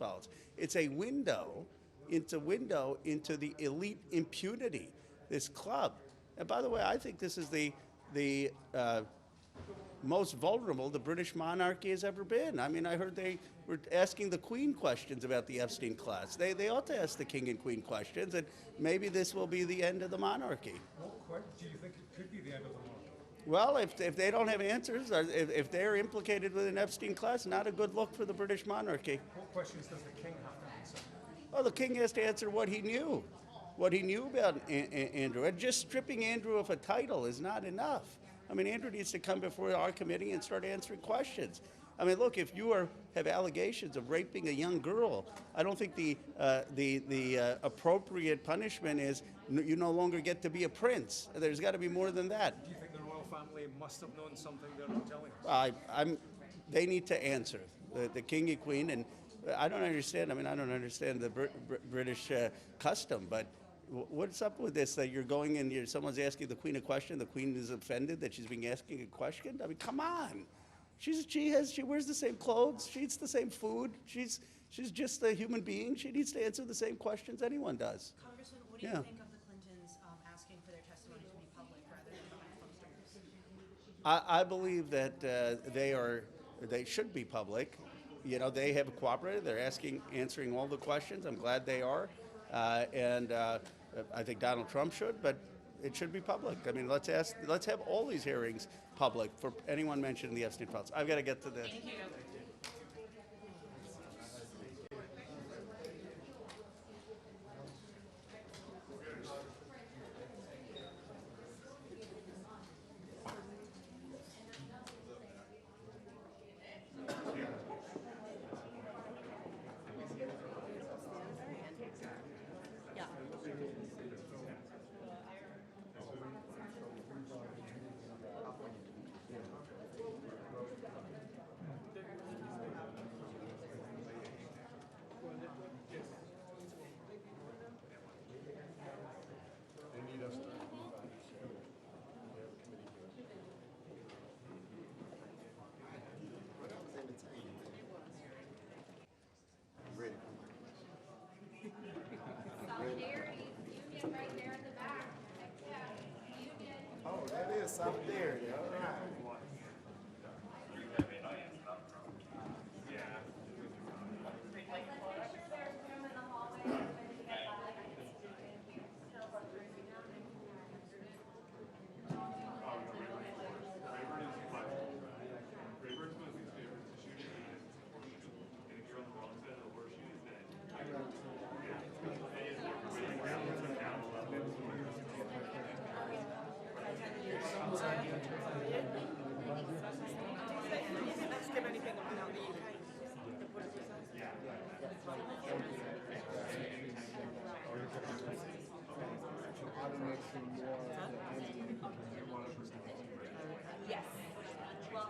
Files. It's a window into the elite impunity, this club. And by the way, I think this is the most vulnerable the British monarchy has ever been. I mean, I heard they were asking the Queen questions about the Epstein class. They ought to ask the King and Queen questions, and maybe this will be the end of the monarchy. What do you think it could be the end of the monarchy? Well, if they don't have answers, or if they're implicated with an Epstein class, not a good look for the British monarchy. What questions does the king have to answer? Well, the king has to answer what he knew about Andrew. And just stripping Andrew of a title is not enough. I mean, Andrew needs to come before our committee and start answering questions. I mean, look, if you have allegations of raping a young girl, I don't think the appropriate punishment is you no longer get to be a prince. There's got to be more than that. Do you think the royal family must have known something they're not telling us? They need to answer, the king and queen, and I don't understand. I mean, I don't understand the British custom, but what's up with this, that you're going and someone's asking the queen a question, the queen is offended that she's being asking a question? I mean, come on. She wears the same clothes, she eats the same food, she's just a human being. She needs to answer the same questions anyone does. Congressman, what do you think of the Clintons asking for their testimony to be public rather than behind closed doors? I believe that they should be public. You know, they have cooperated. They're answering all the questions. I'm glad they are, and I think Donald Trump should, but it should be public. I mean, let's have all these hearings public for anyone mentioned in the Epstein files. I've got to get to this. Thank you. Oh, that is solidarity. All right. Yes. Well,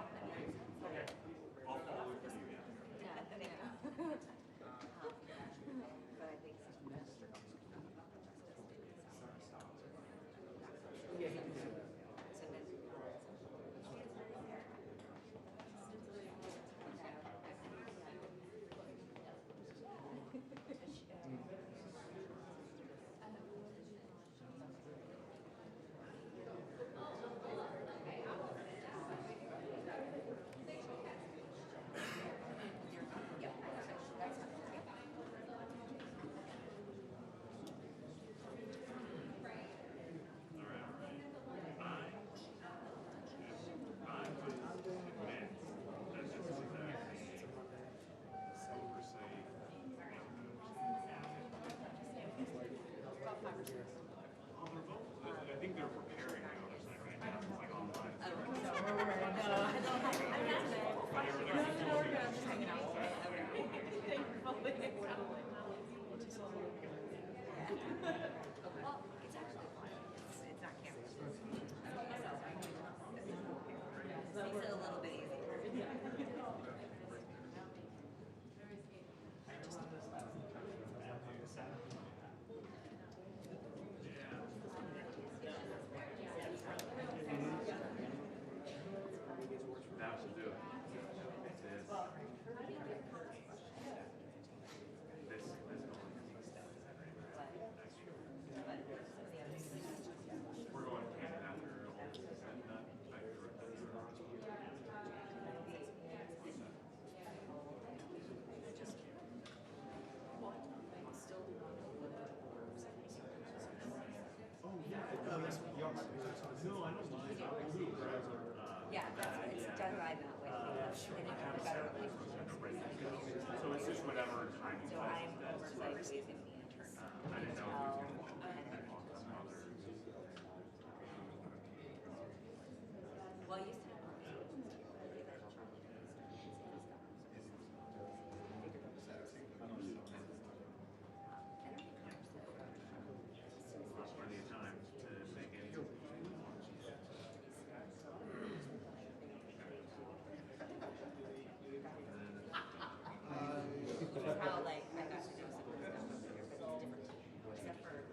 I think they're preparing the other side right now. It's like online. makes it a little bit easier. and I have a better relationship. So it's just whatever time you So I'm oversight raising the intern. I didn't know if it was going to Well, be some other. I used to have oversight. Plenty of time to make any. How like I got to do some of the stuff over here, but it's different. Except for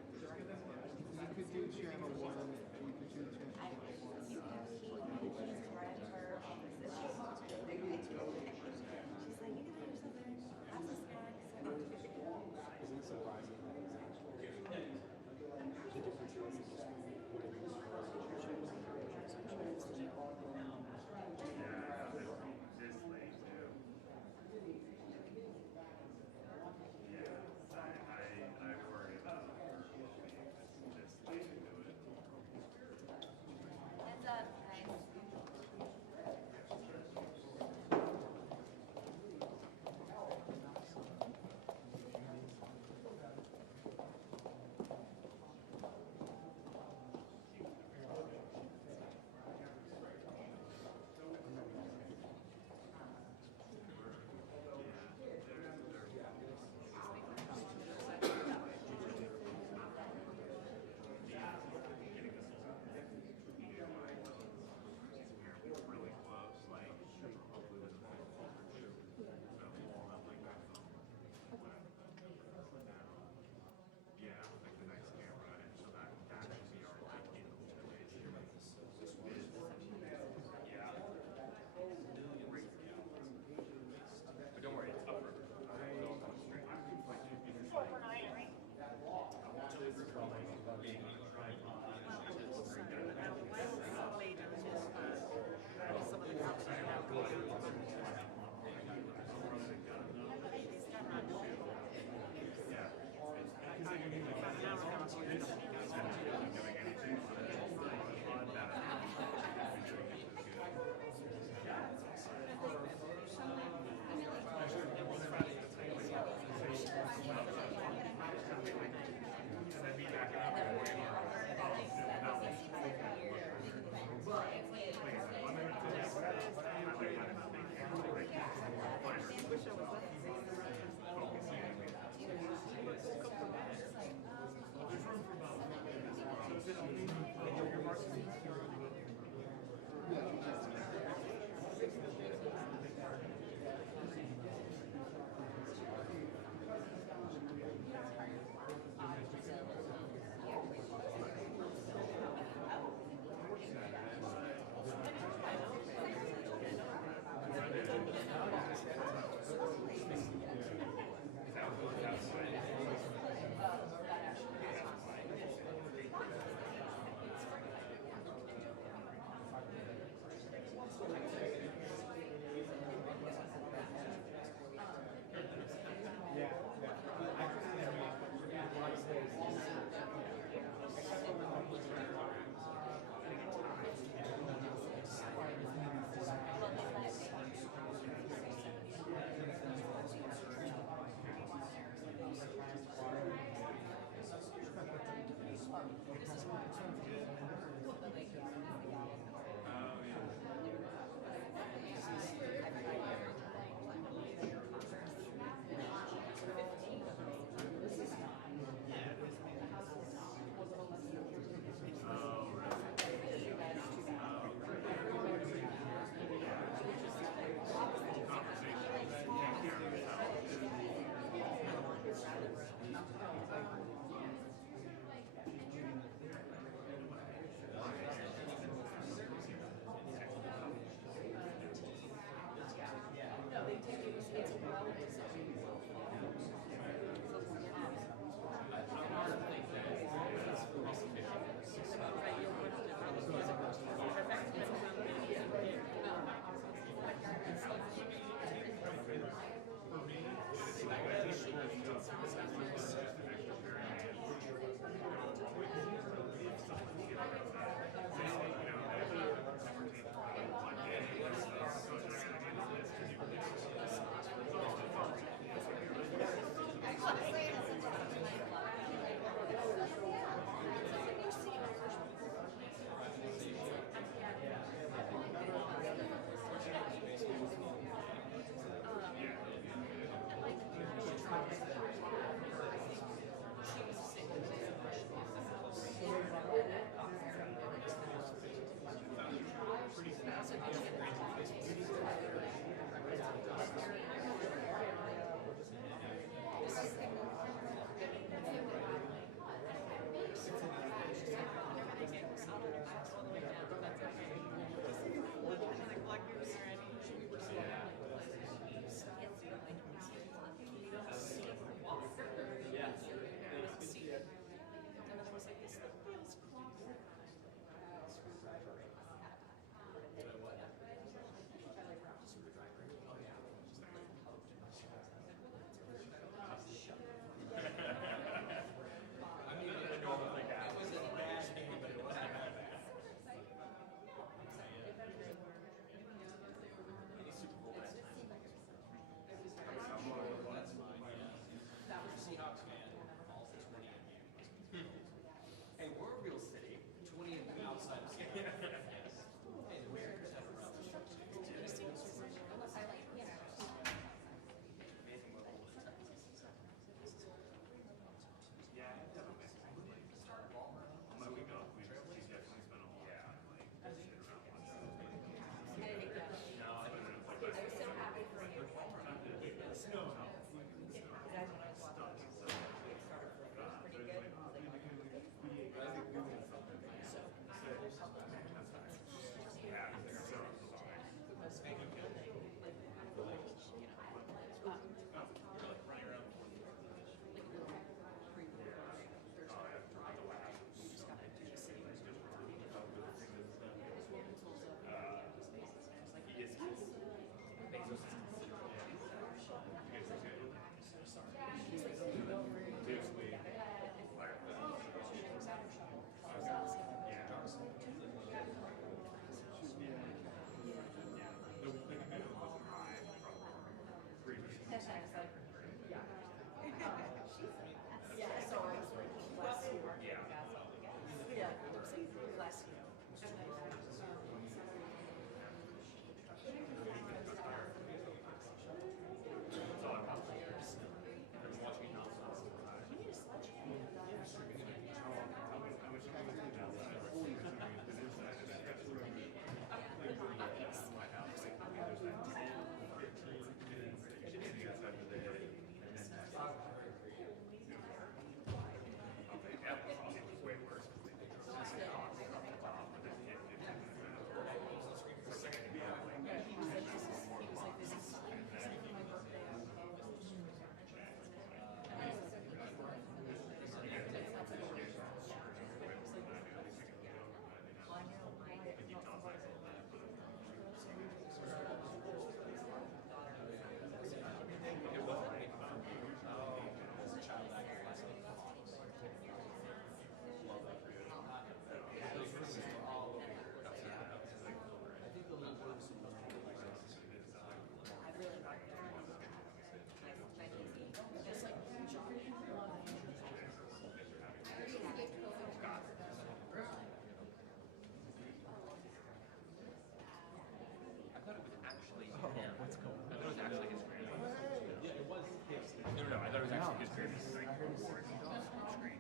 or it's off screen.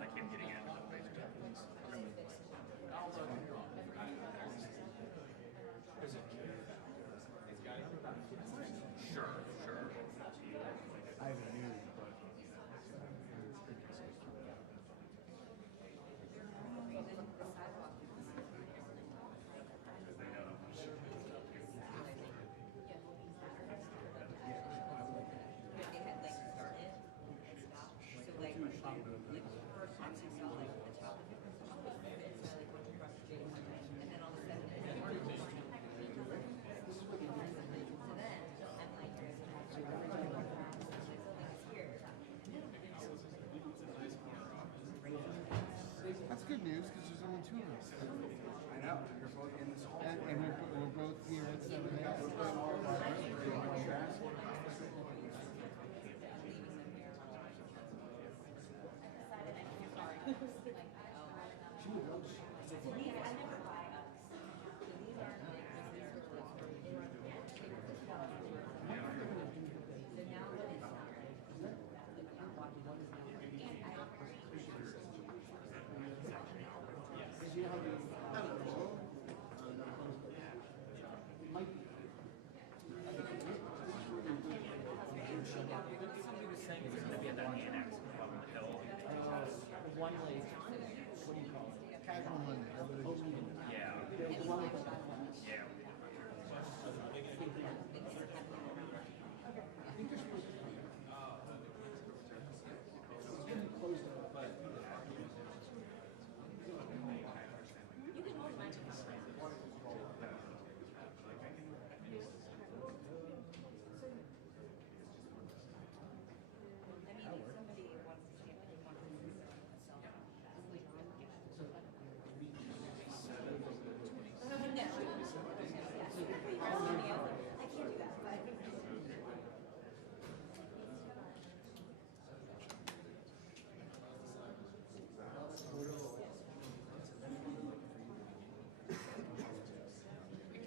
Like him getting out of the basically. Sure, sure. I haven't used it, but They had like started and stopped. So like first time we saw like the top of it, so like went across the street, and then all of a sudden it's like, so then I'm like, that's good news because there's only two of us. I know. You're both in this hall. And we're both here at 7 a.m. We're playing all of our I never buy us. So these aren't like these are close for me. So now what is not right? I'm not walking on this now. And I don't Somebody was saying it was going to be at that annex up on the hill. One lake, what do you call it? casual Monday. Yeah. The one lake that Yeah. closed it, but You can hold mine. I mean, if somebody wants to see it, they want to see it. I can't do that.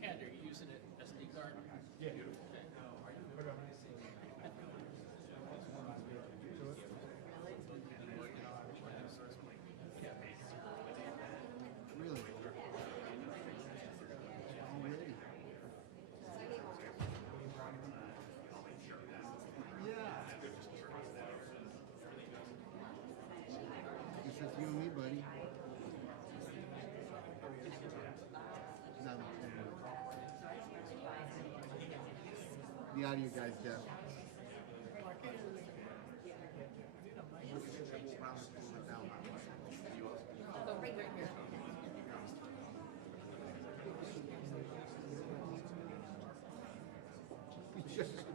Ken, are you using it SD card? Yeah. Beautiful. Really? Already? Yeah. It's just you and me, buddy. No. The audio guy's deaf.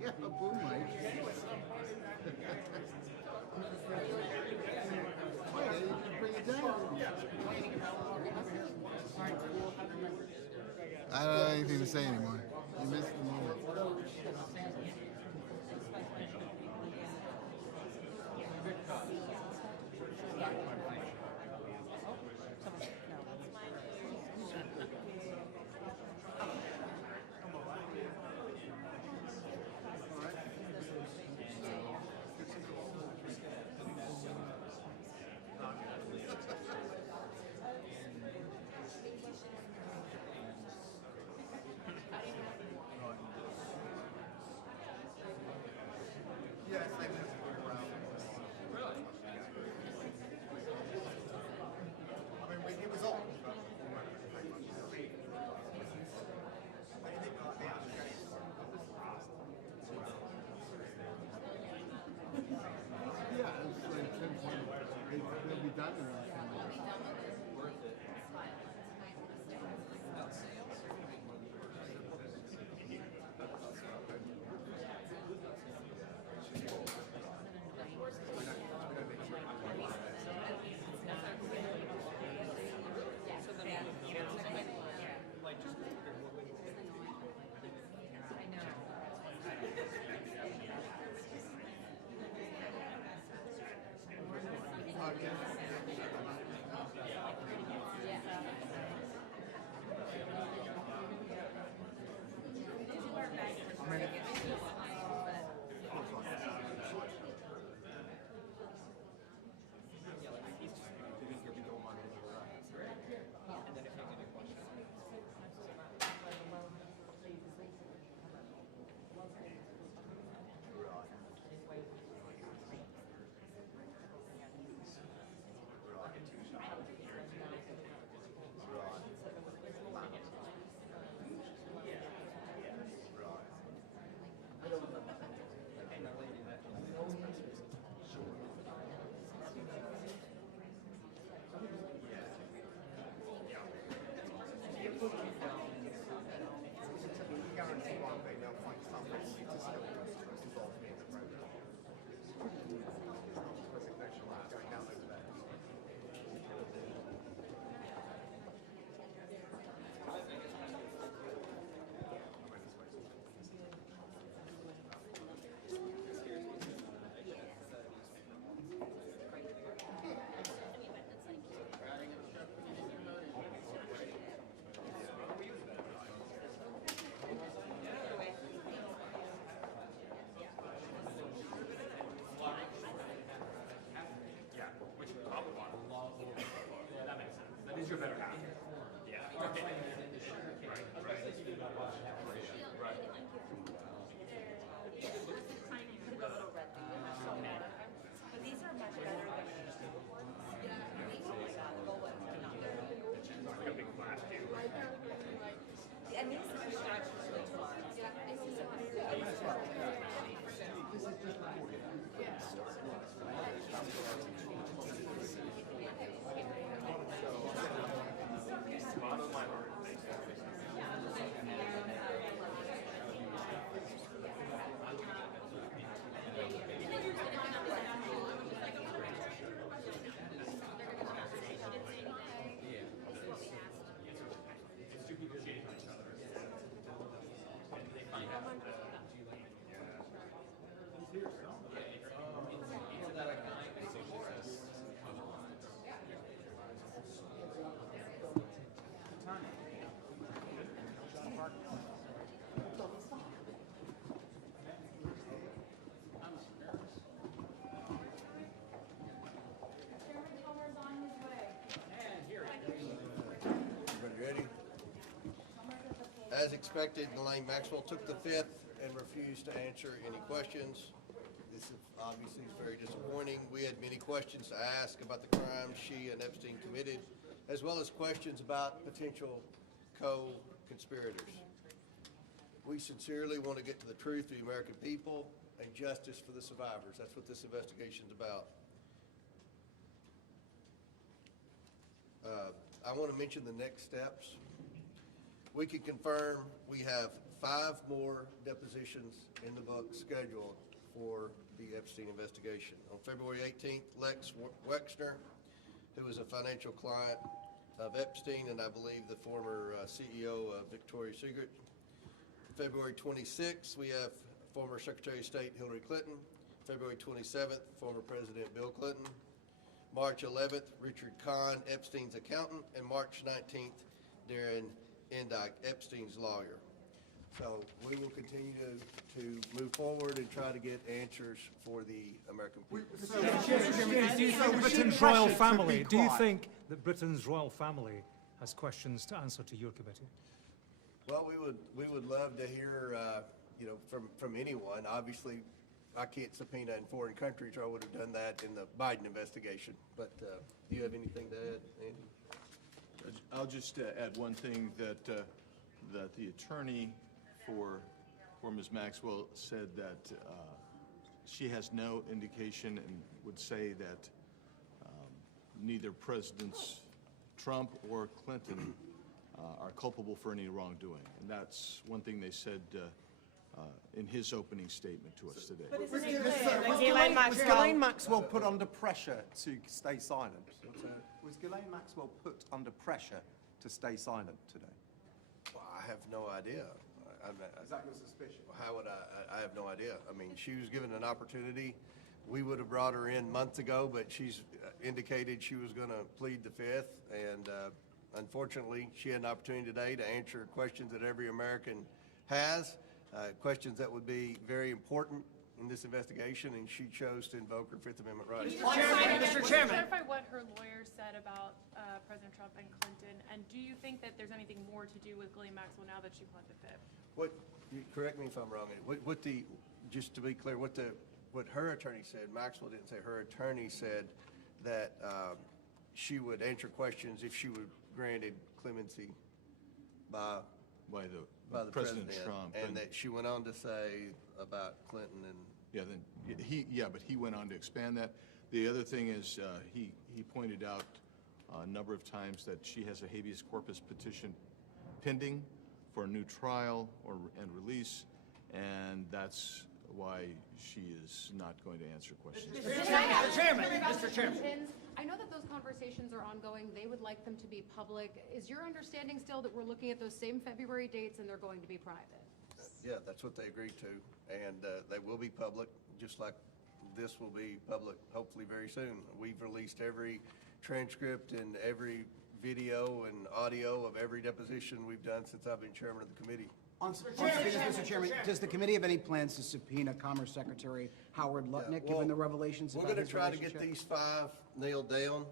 Yeah, a boom mic. Oh, yeah, you can bring it down. I don't have anything to say anymore. You missed the moment. Yeah, it's like this around. Really? I mean, it was old. Yeah, it's like 10 points. They'll be done in around 10 minutes. Worth it. As expected, Ghislaine Maxwell took the fifth and refused to answer any questions. This obviously is very disappointing. We had many questions to ask about the crimes she and Epstein committed, as well as questions about potential co-conspirators. We sincerely want to get to the truth of the American people and justice for the survivors. That's what this investigation is about. I want to mention the next steps. We can confirm we have 5 more depositions in the book scheduled for the Epstein investigation. On February 18th, Lex Wexner, who is a financial client of Epstein and I believe the former CEO of Victoria's Secret. February 26th, we have former Secretary of State Hillary Clinton. February 27th, former President Bill Clinton. March 11th, Richard Kahn, Epstein's accountant. And March 19th, Darren Endike, Epstein's lawyer. So we will continue to move forward and try to get answers for the American people. Britain's royal family, do you think that Britain's royal family has questions to answer to your committee? Well, we would love to hear, from anyone. Obviously, I can't subpoena in foreign countries, or I would have done that in the Biden investigation. But do you have anything to add, Andy? I'll just add one thing that the attorney for Ms. Maxwell said that she has no indication and would say that neither Presidents Trump or Clinton are culpable for any wrongdoing. And that's one thing they said in his opening statement to us today. Was Ghislaine Maxwell put under pressure to stay silent? Was Ghislaine Maxwell put under pressure to stay silent today? Well, I have no idea. Is that your suspicion? How would I have no idea. I mean, she was given an opportunity. We would have brought her in months ago, but she's indicated she was going to plead the fifth. And unfortunately, she had an opportunity today to answer questions that every American has, questions that would be very important in this investigation, and she chose to invoke her Fifth Amendment rights. Mr. Chairman, clarify what her lawyer said about President Trump and Clinton, and do you think that there's anything more to do with Ghislaine Maxwell now that she pled the fifth? Correct me if I'm wrong. Just to be clear, what her attorney said, Maxwell didn't say. Her attorney said that she would answer questions if she were granted clemency by the President Trump, and that she went on to say about Clinton and but he went on to expand that. The other thing is he pointed out a number of times that she has a habeas corpus petition pending for a new trial and release, and that's why she is not going to answer questions. Mr. Chairman. I know that those conversations are ongoing. They would like them to be public. Is your understanding still that we're looking at those same February dates and they're going to be private? Yeah, that's what they agreed to, and they will be public, just like this will be public hopefully very soon. We've released every transcript and every video and audio of every deposition we've done since I've been chairman of the committee. Mr. Chairman, does the committee have any plans to subpoena Commerce Secretary Howard Lutnick, given the revelations about his relationship? We're going to try to get these 5 nailed down.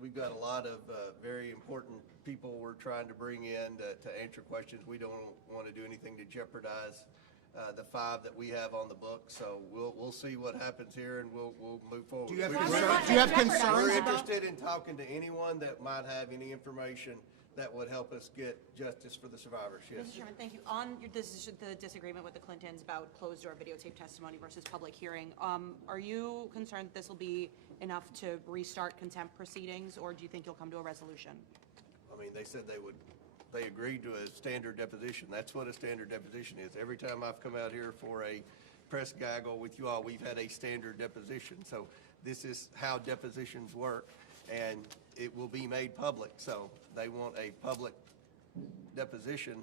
We've got a lot of very important people we're trying to bring in to answer questions. We don't want to do anything to jeopardize the 5 that we have on the book. So we'll see what happens here, and we'll move forward. Do you have concerns? We're interested in talking to anyone that might have any information that would help us get justice for the survivors. Yes. Mr. Chairman, thank you. On the disagreement with the Clintons about closed-door videotape testimony versus public hearing, are you concerned this will be enough to restart contempt proceedings, or do you think you'll come to a resolution? I mean, they said they agreed to a standard deposition. That's what a standard deposition is. Every time I've come out here for a press gaggle with you all, we've had a standard deposition. So this is how depositions work, and it will be made public. So they want a public deposition.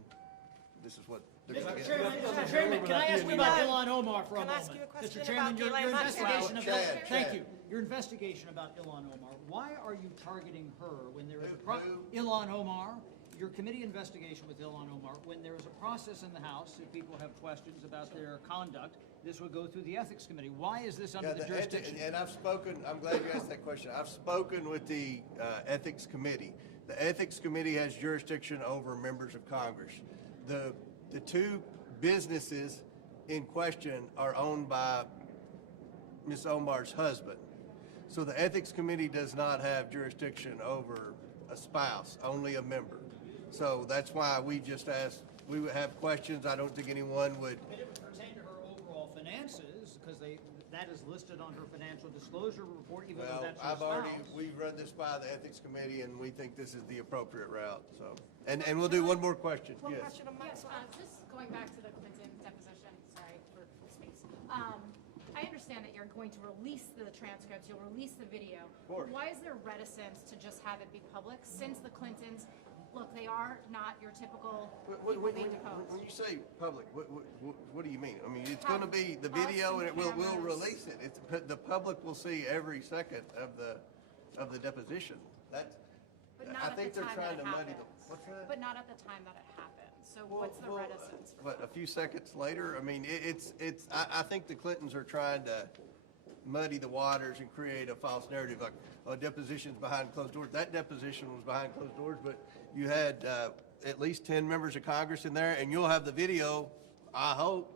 This is what they're going to get. Mr. Chairman, can I ask you about Ilhan Omar for a moment? ask you a question Mr. Chairman, your investigation of Chad. Your investigation about Ilhan Omar. Why are you targeting her when there is Ilhan Omar? Your committee investigation with Ilhan Omar, when there is a process in the House, if people have questions about their conduct, this would go through the Ethics Committee. Why is this under the jurisdiction? And I've spoken, I'm glad you asked that question. I've spoken with the Ethics Committee. The Ethics Committee has jurisdiction over members of Congress. The two businesses in question are owned by Ms. Omar's husband. So the Ethics Committee does not have jurisdiction over a spouse, only a member. So that's why we just asked, we would have questions. I don't think anyone would. But it would pertain to her overall finances, because that is listed on her financial disclosure report, even though that's her spouse. We've run this by the Ethics Committee, and we think this is the appropriate route, so. And we'll do one more question, yes. Yes, just going back to the Clinton deposition, sorry for space. I understand that you're going to release the transcripts, you'll release the video. Of course. Why is there reticence to just have it be public, since the Clintons, look, they are not your typical people being deposed? When you say public, what do you mean? I mean, it's going to be the video, and we'll release it. The public will see every second of the deposition. But not I at think the they're time trying that to it muddy happens. What's that? But not at the time that it happens. So what's the reticence? What, a few seconds later? I mean, I think the Clintons are trying to muddy the waters and create a false narrative, like, oh, depositions behind closed doors. That deposition was behind closed doors, but you had at least 10 members of Congress in there, and you'll have the video, I hope,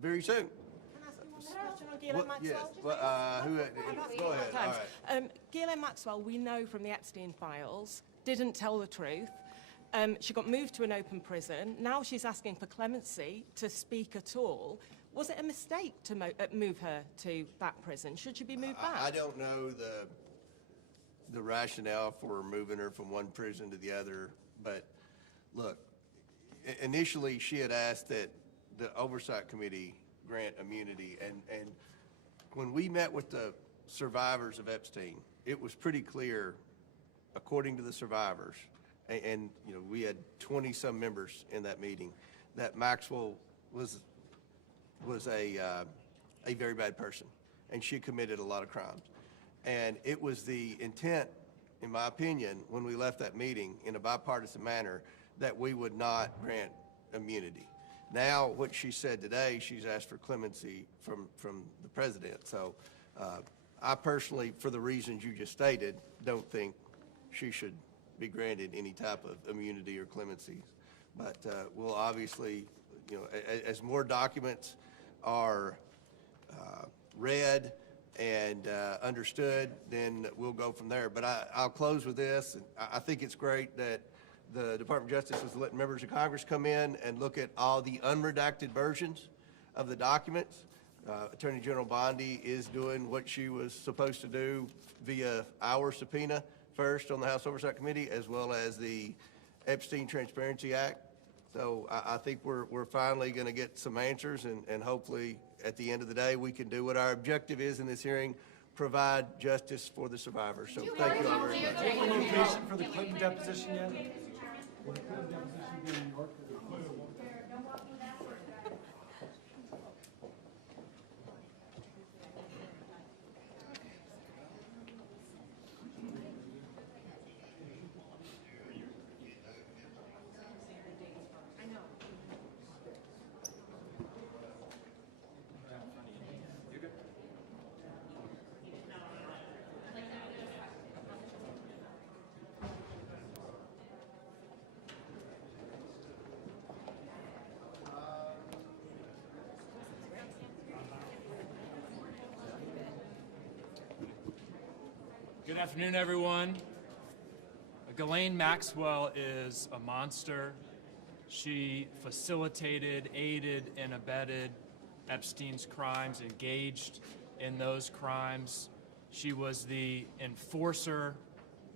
very soon. Can I ask you one more question on Ghislaine Maxwell? Yes, go ahead. All right. Ghislaine Maxwell, we know from the Epstein files, didn't tell the truth. She got moved to an open prison. Now she's asking for clemency to speak at all. Was it a mistake to move her to that prison? Should she be moved back? I don't know the rationale for moving her from one prison to the other, but look, initially she had asked that the Oversight Committee grant immunity, and when we met with the survivors of Epstein, it was pretty clear, according to the survivors, and you know, we had 20-some members in that meeting, that Maxwell was a very bad person, and she committed a lot of crimes. And it was the intent, in my opinion, when we left that meeting in a bipartisan manner, that we would not grant immunity. Now, what she said today, she's asked for clemency from the president. So I personally, for the reasons you just stated, don't think she should be granted any type of immunity or clemency. But we'll obviously, you know, as more documents are read and understood, then we'll go from there. But I'll close with this. I think it's great that the Department of Justice is letting members of Congress come in and look at all the unredacted versions of the documents. Attorney General Bondi is doing what she was supposed to do via our subpoena first on the House Oversight Committee, as well as the Epstein Transparency Act. So I think we're finally going to get some answers, and hopefully at the end of the day we can do what our objective is in this hearing, provide justice for the survivors. So thank you all very much. Do you have a location for the Clinton deposition yet? Good afternoon, everyone. Ghislaine Maxwell is a monster. She facilitated, aided, and abetted Epstein's crimes, engaged in those crimes. She was the enforcer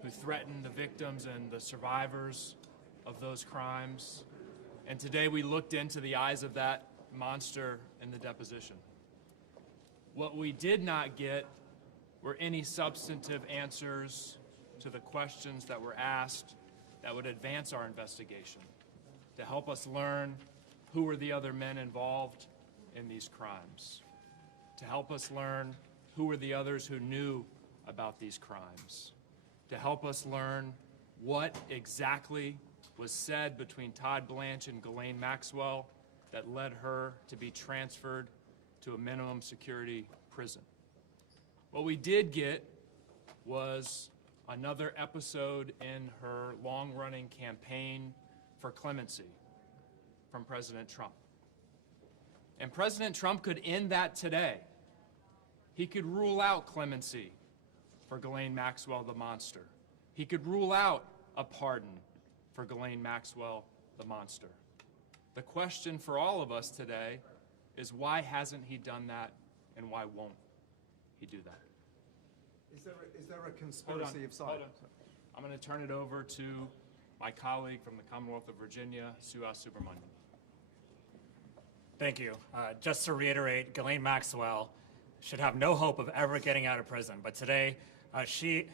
who threatened the victims and the survivors of those crimes. And today we looked into the eyes of that monster in the deposition. What we did not get were any substantive answers to the questions that were asked that would advance our investigation, to help us learn who were the other men involved in these crimes, to help us learn who were the others who knew about these crimes, to help us learn what exactly was said between Todd Blanche and Ghislaine Maxwell that led her to be transferred to a minimum security prison. What we did get was another episode in her long-running campaign for clemency from President Trump. And President Trump could end that today. He could rule out clemency for Ghislaine Maxwell, the monster. He could rule out a pardon for Ghislaine Maxwell, the monster. The question for all of us today is, why hasn't he done that, and why won't he do that? Is there a conspiracy of silence? I'm going to turn it over to my colleague from the Commonwealth of Virginia, Suhas Subramanian. Thank you. Just to reiterate, Ghislaine Maxwell should have no hope of ever getting out of prison. But today, she,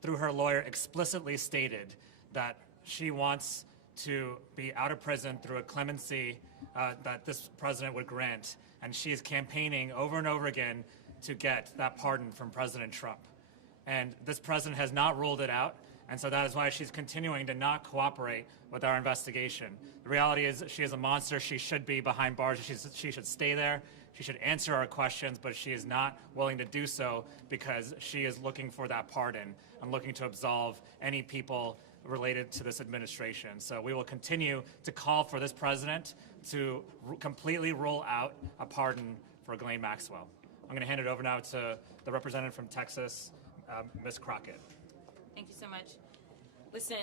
through her lawyer, explicitly stated that she wants to be out of prison through a clemency that this president would grant. And she is campaigning over and over again to get that pardon from President Trump. And this president has not ruled it out. And so that is why she's continuing to not cooperate with our investigation. The reality is that she is a monster. She should be behind bars. She should stay there. She should answer our questions, but she is not willing to do so because she is looking for that pardon and looking to absolve any people related to this administration. So we will continue to call for this president to completely rule out a pardon for Ghislaine Maxwell. I'm going to hand it over now to the representative from Texas, Ms. Crockett. Thank you so much. Listen,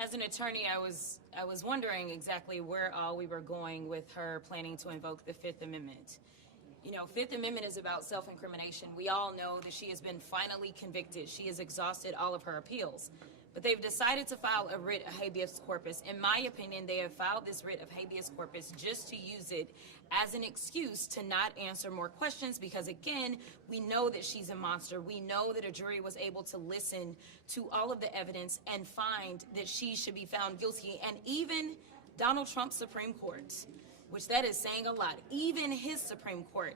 as an attorney, I was wondering exactly where all we were going with her planning to invoke the Fifth Amendment. You know, Fifth Amendment is about self-incrimination. We all know that she has been finally convicted. She has exhausted all of her appeals. But they've decided to file a writ of habeas corpus. In my opinion, they have filed this writ of habeas corpus just to use it as an excuse to not answer more questions because, again, we know that she's a monster. We know that a jury was able to listen to all of the evidence and find that she should be found guilty. And even Donald Trump's Supreme Court, which that is saying a lot, even his Supreme Court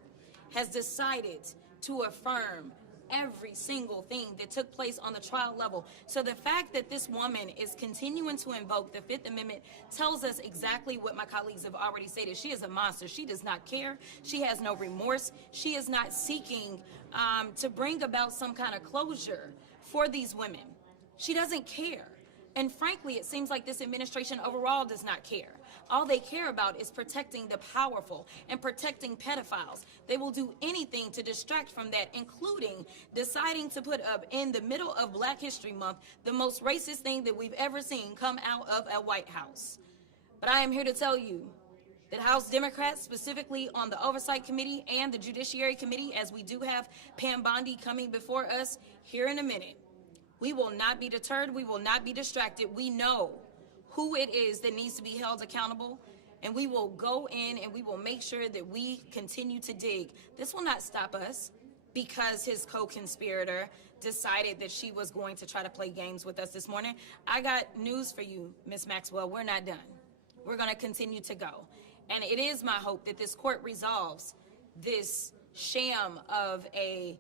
has decided to affirm every single thing that took place on the trial level. So the fact that this woman is continuing to invoke the Fifth Amendment tells us exactly what my colleagues have already stated. She is a monster. She does not care. She has no remorse. She is not seeking to bring about some kind of closure for these women. She doesn't care. And frankly, it seems like this administration overall does not care. All they care about is protecting the powerful and protecting pedophiles. They will do anything to distract from that, including deciding to put up in the middle of Black History Month the most racist thing that we've ever seen come out of a White House. But I am here to tell you that House Democrats, specifically on the Oversight Committee and the Judiciary Committee, as we do have Pam Bondi coming before us here in a minute, we will not be deterred. We will not be distracted. We know who it is that needs to be held accountable, and we will go in and we will make sure that we continue to dig. This will not stop us because his co-conspirator decided that she was going to try to play games with us this morning. I got news for you, Ms. Maxwell. We're not done. We're going to continue to go. And it is my hope that this court resolves this sham of a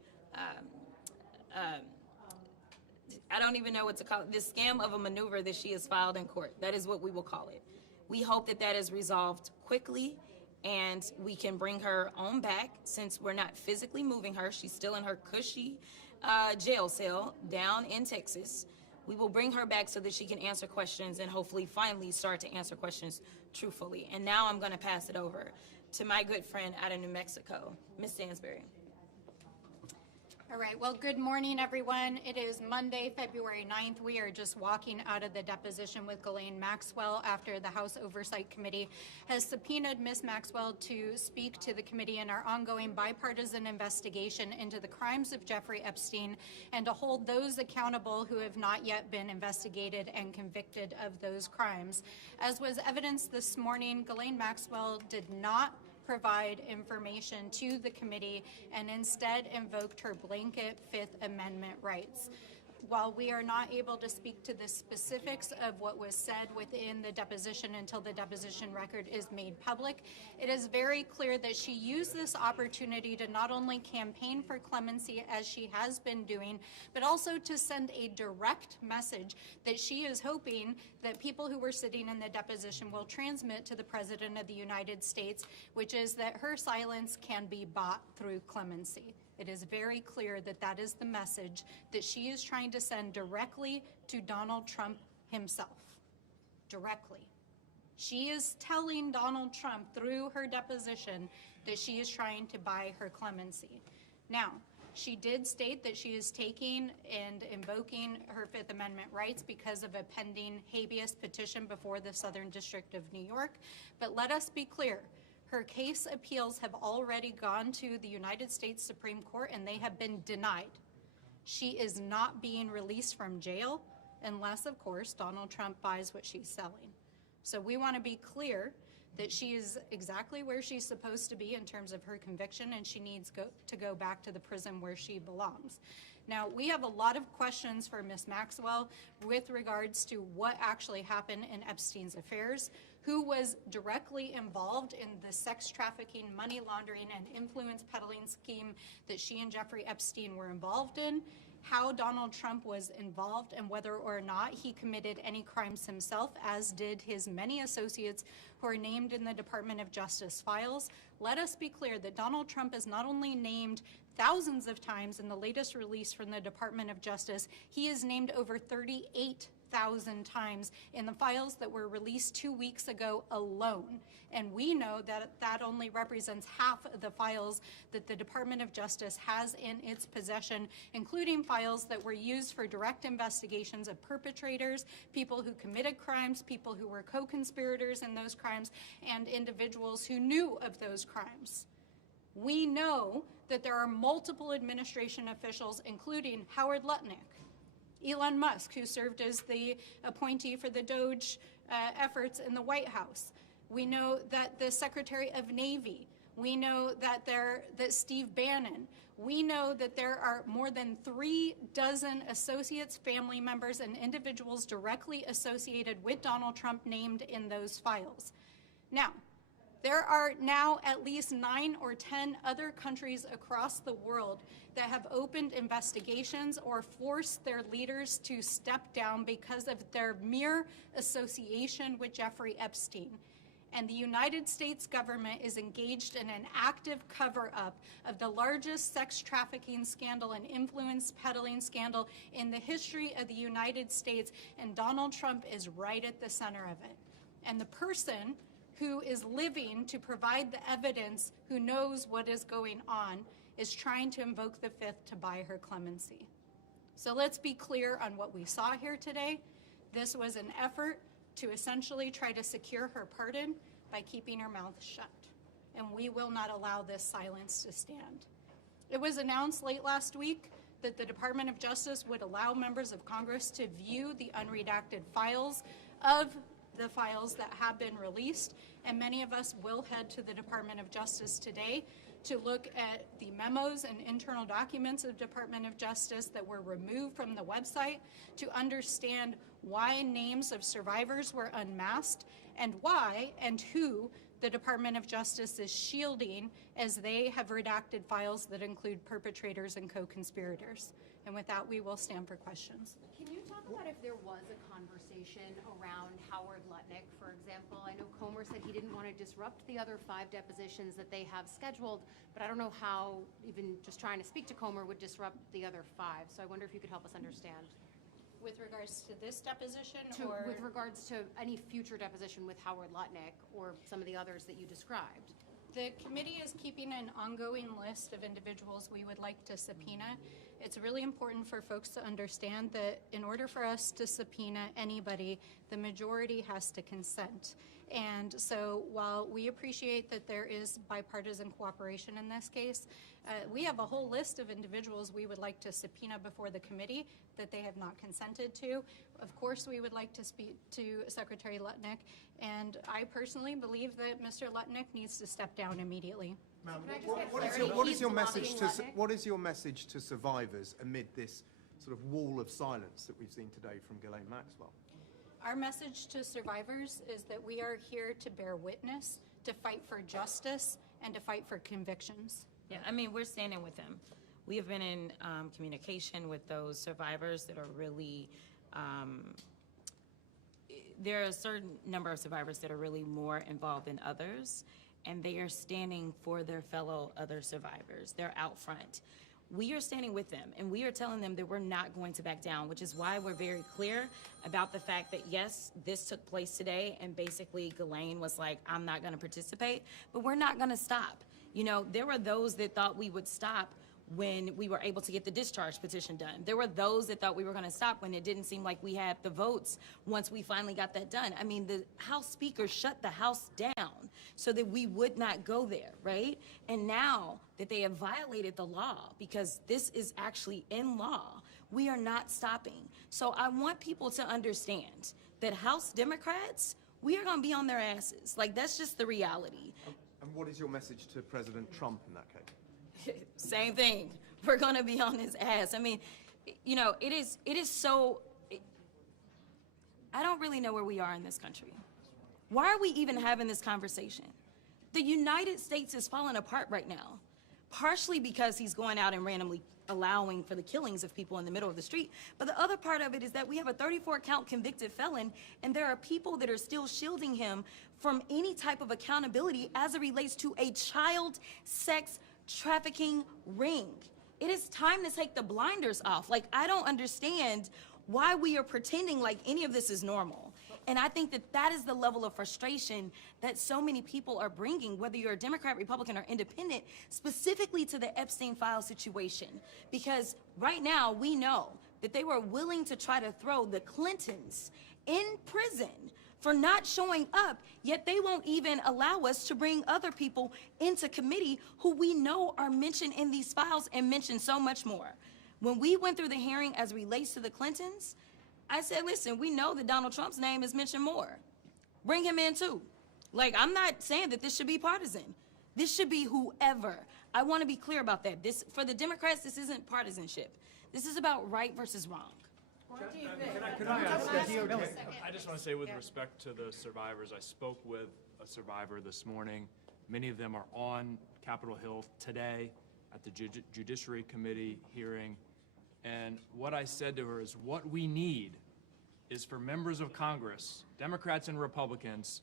I don't even know what to call it, this scam of a maneuver that she has filed in court. That is what we will call it. We hope that that is resolved quickly and we can bring her on back since we're not physically moving her. She's still in her cushy jail cell down in Texas. We will bring her back so that she can answer questions and hopefully finally start to answer questions truthfully. And now I'm going to pass it over to my good friend out of New Mexico, Ms. Stansberry. All right, well, good morning, everyone. It is Monday, February 9th. We are just walking out of the deposition with Ghislaine Maxwell after the House Oversight Committee has subpoenaed Ms. Maxwell to speak to the committee in our ongoing bipartisan investigation into the crimes of Jeffrey Epstein and to hold those accountable who have not yet been investigated and convicted of those crimes. As was evidenced this morning, Ghislaine Maxwell did not provide information to the committee and instead invoked her blanket Fifth Amendment rights. While we are not able to speak to the specifics of what was said within the deposition until the deposition record is made public, it is very clear that she used this opportunity to not only campaign for clemency as she has been doing, but also to send a direct message that she is hoping that people who were sitting in the deposition will transmit to the President of the United States, which is that her silence can be bought through clemency. It is very clear that that is the message that she is trying to send directly to Donald Trump himself. Directly. She is telling Donald Trump through her deposition that she is trying to buy her clemency. Now, she did state that she is taking and invoking her Fifth Amendment rights because of a pending habeas petition before the Southern District of New York. But let us be clear, her case appeals have already gone to the United States Supreme Court and they have been denied. She is not being released from jail unless, of course, Donald Trump buys what she's selling. So we want to be clear that she is exactly where she's supposed to be in terms of her conviction, and she needs to go back to the prison where she belongs. Now, we have a lot of questions for Ms. Maxwell with regards to what actually happened in Epstein's affairs, who was directly involved in the sex trafficking, money laundering, and influence peddling scheme that she and Jeffrey Epstein were involved in, how Donald Trump was involved, and whether or not he committed any crimes himself, as did his many associates who are named in the Department of Justice files. Let us be clear that Donald Trump is not only named thousands of times in the latest release from the Department of Justice, he is named over 38,000 times in the files that were released 2 weeks ago alone. And we know that that only represents half of the files that the Department of Justice has in its possession, including files that were used for direct investigations of perpetrators, people who committed crimes, people who were co-conspirators in those crimes, and individuals who knew of those crimes. We know that there are multiple administration officials, including Howard Lutnick, Elon Musk, who served as the appointee for the DOJ efforts in the White House. We know that the Secretary of Navy, we know that Steve Bannon, we know that there are more than 36 associates, family members, and individuals directly associated with Donald Trump named in those files. Now, there are now at least 9 or 10 other countries across the world that have opened investigations or forced their leaders to step down because of their mere association with Jeffrey Epstein. And the United States government is engaged in an active cover-up of the largest sex trafficking scandal and influence peddling scandal in the history of the United States, and Donald Trump is right at the center of it. And the person who is living to provide the evidence, who knows what is going on, is trying to invoke the Fifth to buy her clemency. So let's be clear on what we saw here today. This was an effort to essentially try to secure her pardon by keeping her mouth shut. And we will not allow this silence to stand. It was announced late last week that the Department of Justice would allow members of Congress to view the unredacted files of the files that have been released, and many of us will head to the Department of Justice today to look at the memos and internal documents of the Department of Justice that were removed from the website, to understand why names of survivors were unmasked, and why and who the Department of Justice is shielding as they have redacted files that include perpetrators and co-conspirators. And with that, we will stand for questions. Can you talk about if there was a conversation around Howard Lutnick, for example? I know Comer said he didn't want to disrupt the other 5 depositions that they have scheduled, but I don't know how even just trying to speak to Comer would disrupt the other 5. So I wonder if you could help us understand. With regards to this deposition, With regards to any future deposition with Howard Lutnick or some of the others that you described. The committee is keeping an ongoing list of individuals we would like to subpoena. It's really important for folks to understand that in order for us to subpoena anybody, the majority has to consent. And so while we appreciate that there is bipartisan cooperation in this case, we have a whole list of individuals we would like to subpoena before the committee that they have not consented to. Of course, we would like to speak to Secretary Lutnick, and I personally believe that Mr. Lutnick needs to step down immediately. Ma'am, what is your message to survivors amid this sort of wall of silence that we've seen today from Ghislaine Maxwell? Our message to survivors is that we are here to bear witness, to fight for justice, and to fight for convictions. Yeah, I mean, we're standing with them. We have been in communication with those survivors that are really, there are a certain number of survivors that are really more involved than others, and they are standing for their fellow other survivors. They're out front. we are standing with them, and we are telling them that we're not going to back down, which is why we're very clear about the fact that, yes, this took place today, and basically Ghislaine was like, I'm not going to participate, but we're not going to stop. You know, there were those that thought we would stop when we were able to get the discharge petition done. There were those that thought we were going to stop when it didn't seem like we had the votes once we finally got that done. I mean, the House Speaker shut the House down so that we would not go there, right? And now that they have violated the law, because this is actually in law, we are not stopping. So I want people to understand that House Democrats, we are going to be on their asses. Like, that's just the reality. And what is your message to President Trump in that case? Same thing. We're going to be on his ass. I mean, you know, it is so, I don't really know where we are in this country. Why are we even having this conversation? The United States is falling apart right now, partially because he's going out and randomly allowing for the killings of people in the middle of the street. But the other part of it is that we have a 34-count convicted felon, and there are people that are still shielding him from any type of accountability as it relates to a child sex trafficking ring. It is time to take the blinders off. Like, I don't understand why we are pretending like any of this is normal. And I think that that is the level of frustration that so many people are bringing, whether you're a Democrat, Republican, or independent, specifically to the Epstein file situation. Because right now, we know that they were willing to try to throw the Clintons in prison for not showing up, yet they won't even allow us to bring other people into committee who we know are mentioned in these files and mentioned so much more. When we went through the hearing as it relates to the Clintons, I said, listen, we know that Donald Trump's name is mentioned more. Bring him in too. Like, I'm not saying that this should be partisan. This should be whoever. I want to be clear about that. This, for the Democrats, this isn't partisanship. This is about right versus wrong. What do you think? I just want to say, with respect to the survivors, I spoke with a survivor this morning. Many of them are on Capitol Hill today at the Judiciary Committee hearing. And what I said to her is, what we need is for members of Congress, Democrats and Republicans,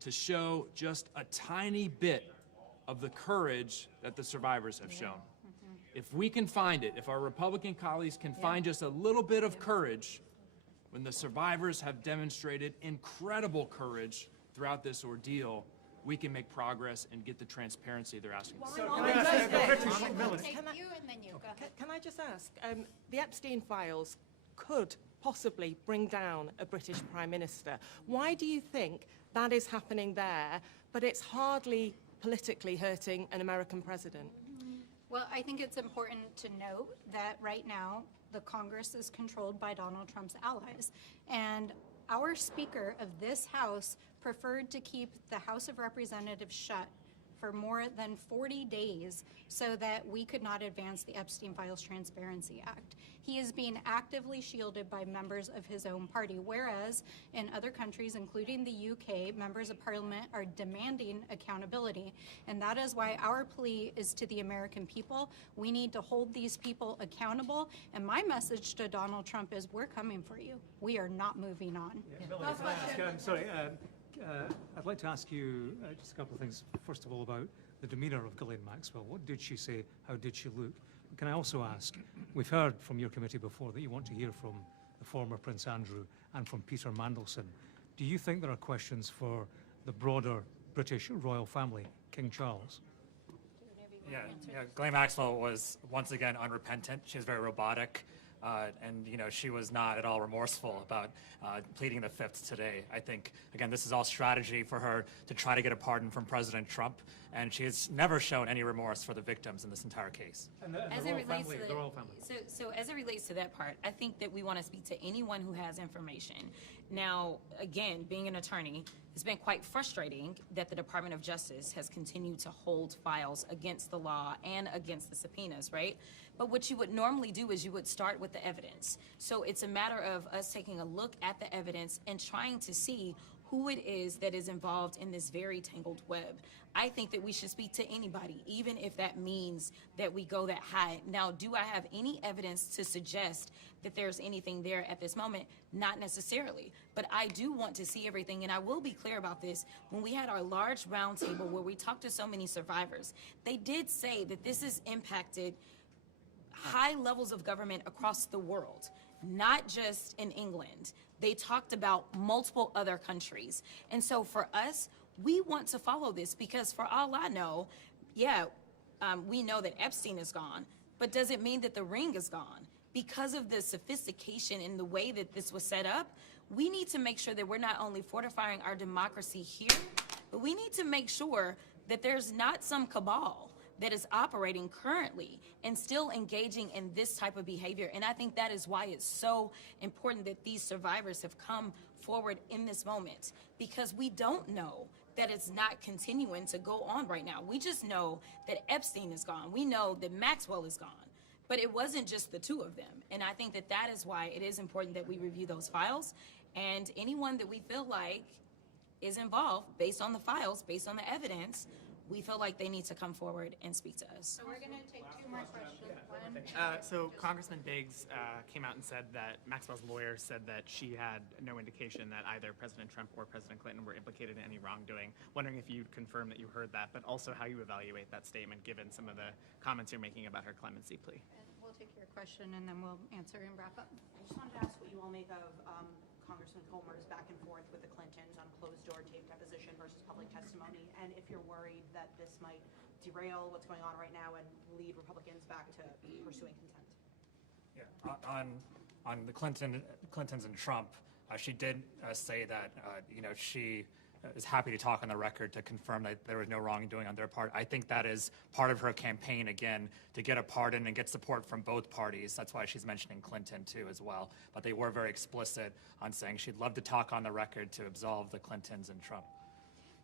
to show just a tiny bit of the courage that the survivors have shown. If we can find it, if our Republican colleagues can find just a little bit of courage, when the survivors have demonstrated incredible courage throughout this ordeal, we can make progress and get the transparency they're asking for. Can I just ask, the Epstein files could possibly bring down a British Prime Minister. Why do you think that is happening there, but it's hardly politically hurting an American president? Well, I think it's important to note that right now, the Congress is controlled by Donald Trump's allies. And our Speaker of this House preferred to keep the House of Representatives shut for more than 40 days so that we could not advance the Epstein Files Transparency Act. He is being actively shielded by members of his own party, whereas in other countries, including the UK, members of parliament are demanding accountability. And that is why our plea is to the American people. We need to hold these people accountable. And my message to Donald Trump is, we're coming for you. We are not moving on. I'd like to ask you just a couple of things. First of all, about the demeanor of Ghislaine Maxwell. What did she say? How did she look? Can I also ask, we've heard from your committee before that you want to hear from the former Prince Andrew and from Peter Mandelson. Do you think there are questions for the broader British royal family, King Charles? Yeah, Ghislaine Maxwell was once again unrepentant. She was very robotic. And, you know, she was not at all remorseful about pleading the fifth today. I think, again, this is all strategy for her to try to get a pardon from President Trump, and she has never shown any remorse for the victims in this entire case. And the royal family. So as it relates to that part, I think that we want to speak to anyone who has information. Now, again, being an attorney, it's been quite frustrating that the Department of Justice has continued to hold files against the law and against the subpoenas, right? But what you would normally do is you would start with the evidence. So it's a matter of us taking a look at the evidence and trying to see who it is that is involved in this very tangled web. I think that we should speak to anybody, even if that means that we go that high. Now, do I have any evidence to suggest that there's anything there at this moment? Not necessarily, but I do want to see everything, and I will be clear about this. When we had our large roundtable where we talked to so many survivors, they did say that this has impacted high levels of government across the world, not just in England. They talked about multiple other countries. And so for us, we want to follow this because for all I know, we know that Epstein is gone, but does it mean that the ring is gone? Because of the sophistication in the way that this was set up, we need to make sure that we're not only fortifying our democracy here, but we need to make sure that there's not some cabal that is operating currently and still engaging in this type of behavior. And I think that is why it's so important that these survivors have come forward in this moment, because we don't know that it's not continuing to go on right now. We just know that Epstein is gone. We know that Maxwell is gone. But it wasn't just the two of them. And I think that that is why it is important that we review those files. And anyone that we feel like is involved, based on the files, based on the evidence, we feel like they need to come forward and speak to us. So we're going to take 2 more questions. So Congressman Biggs came out and said that Maxwell's lawyer said that she had no indication that either President Trump or President Clinton were implicated in any wrongdoing. Wondering if you'd confirm that you heard that, but also how you evaluate that statement given some of the comments you're making about her clemency plea. And we'll take your question and then we'll answer and wrap up. I just wanted to ask what you all make of Congressman Comer's back and forth with the Clintons on closed-door tape deposition versus public testimony, and if you're worried that this might derail what's going on right now and lead Republicans back to pursuing contempt. Yeah, on the Clintons and Trump, she did say that she is happy to talk on the record to confirm that there was no wrongdoing on their part. I think that is part of her campaign, again, to get a pardon and get support from both parties. That's why she's mentioning Clinton, too, as well. But they were very explicit on saying she'd love to talk on the record to absolve the Clintons and Trump.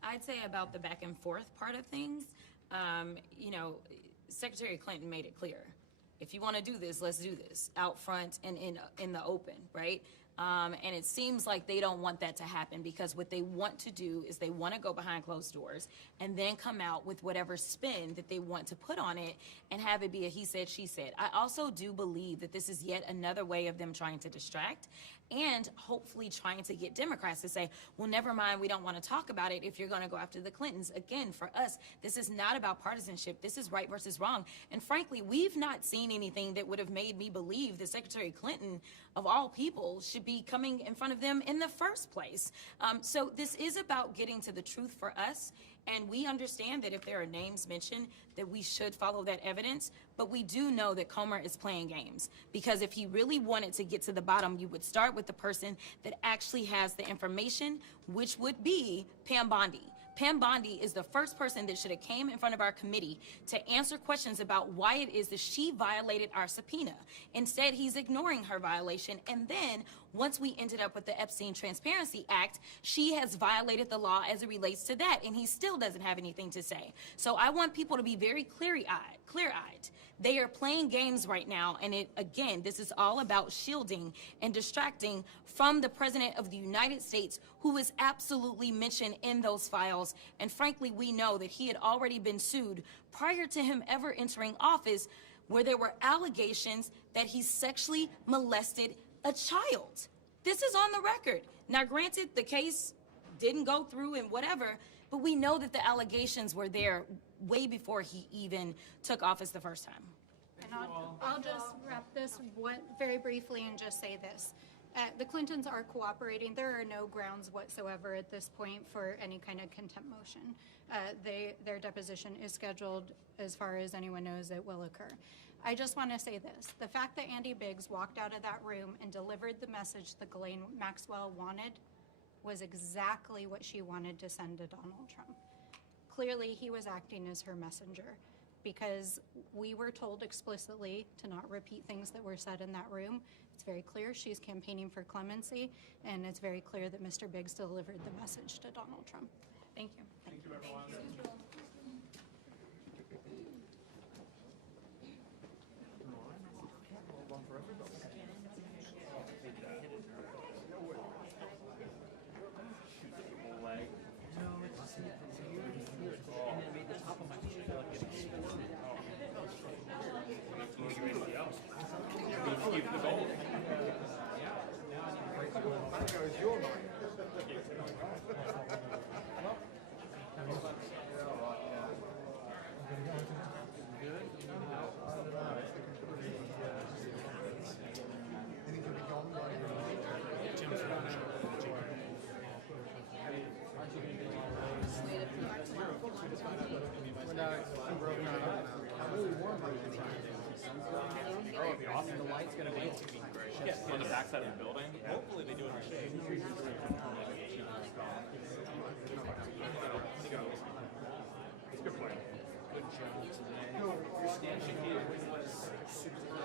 I'd say about the back and forth part of things, Secretary Clinton made it clear. If you want to do this, let's do this out front and in the open, right? And it seems like they don't want that to happen, because what they want to do is they want to go behind closed doors and then come out with whatever spin that they want to put on it and have it be a he said, she said. I also do believe that this is yet another way of them trying to distract and hopefully trying to get Democrats to say, well, never mind, we don't want to talk about it if you're going to go after the Clintons. Again, for us, this is not about partisanship. This is right versus wrong. And frankly, we've not seen anything that would have made me believe that Secretary Clinton, of all people, should be coming in front of them in the first place. So this is about getting to the truth for us. And we understand that if there are names mentioned, that we should follow that evidence. But we do know that Comer is playing games, because if he really wanted to get to the bottom, you would start with the person that actually has the information, which would be Pam Bondi. Pam Bondi is the first person that should have came in front of our committee to answer questions about why it is that she violated our subpoena. Instead, he's ignoring her violation. And then once we ended up with the Epstein Transparency Act, she has violated the law as it relates to that, and he still doesn't have anything to say. So I want people to be very clear-eyed. They are playing games right now, and again, this is all about shielding and distracting from the President of the United States, who is absolutely mentioned in those files. And frankly, we know that he had already been sued prior to him ever entering office, where there were allegations that he sexually molested a child. This is on the record. Now, granted, the case didn't go through and whatever, but we know that the allegations were there way before he even took office the first time. And I'll just wrap this very briefly and just say this. The Clintons are cooperating. There are no grounds whatsoever at this point for any kind of contempt motion. Their deposition is scheduled, as far as anyone knows, it will occur. I just want to say this. The fact that Andy Biggs walked out of that room and delivered the message that Ghislaine Maxwell wanted was exactly what she wanted to send to Donald Trump. Clearly, he was acting as her messenger, because we were told explicitly to not repeat things that were said in that room. It's very clear she's campaigning for clemency, and it's very clear that Mr. Biggs delivered the message to Donald Trump. Thank you. Thank you, everyone. light's gonna be on the backside of the building. Hopefully they do it in the shade. Good point. Good job today. Your stanchion here was superb.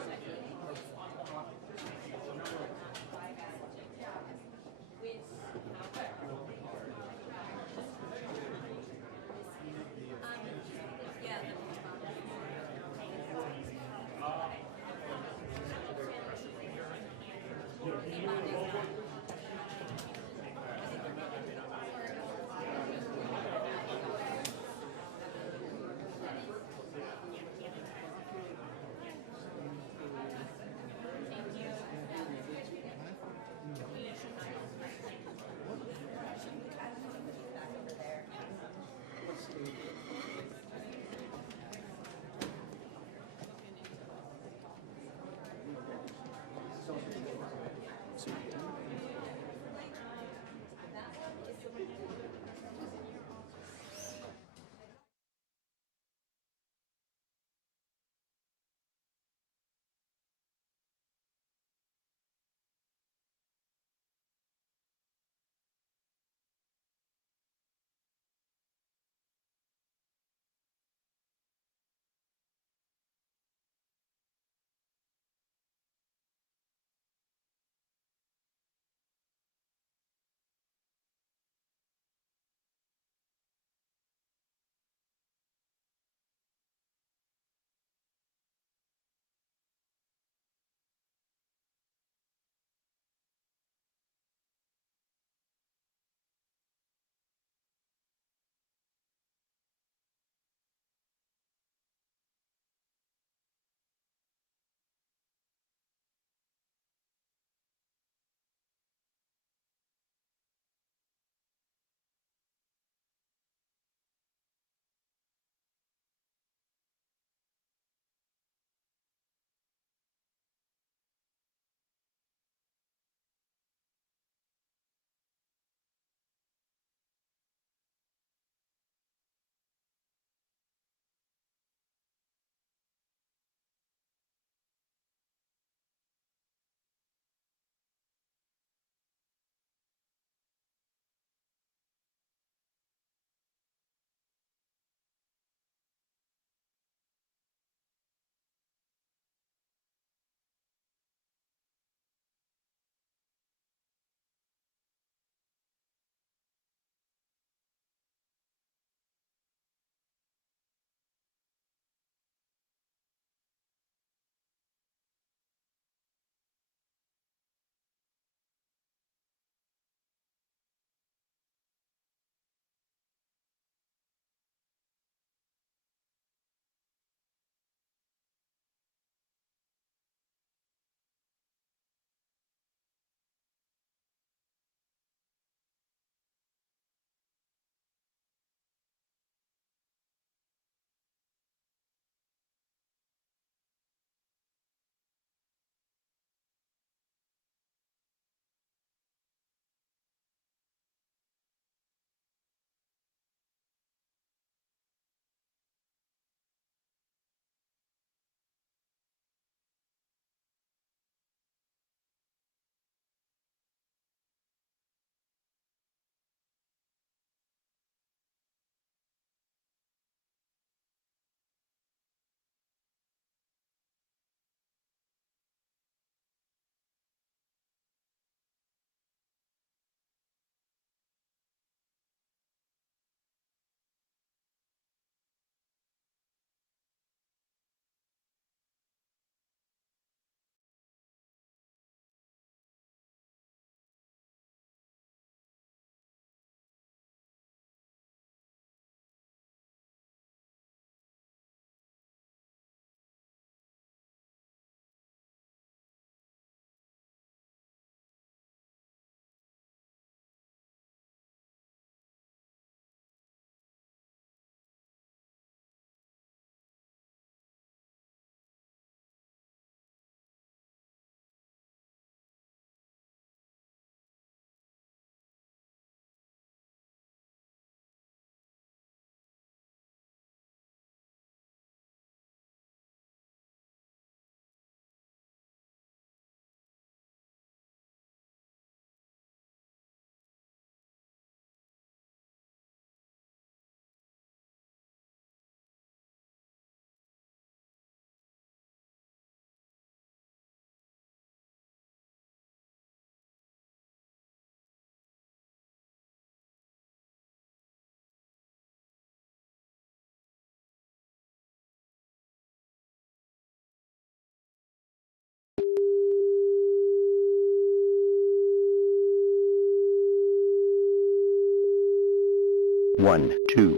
1, 2.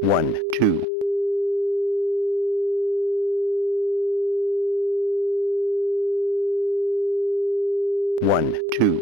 1, 2. 1, 2.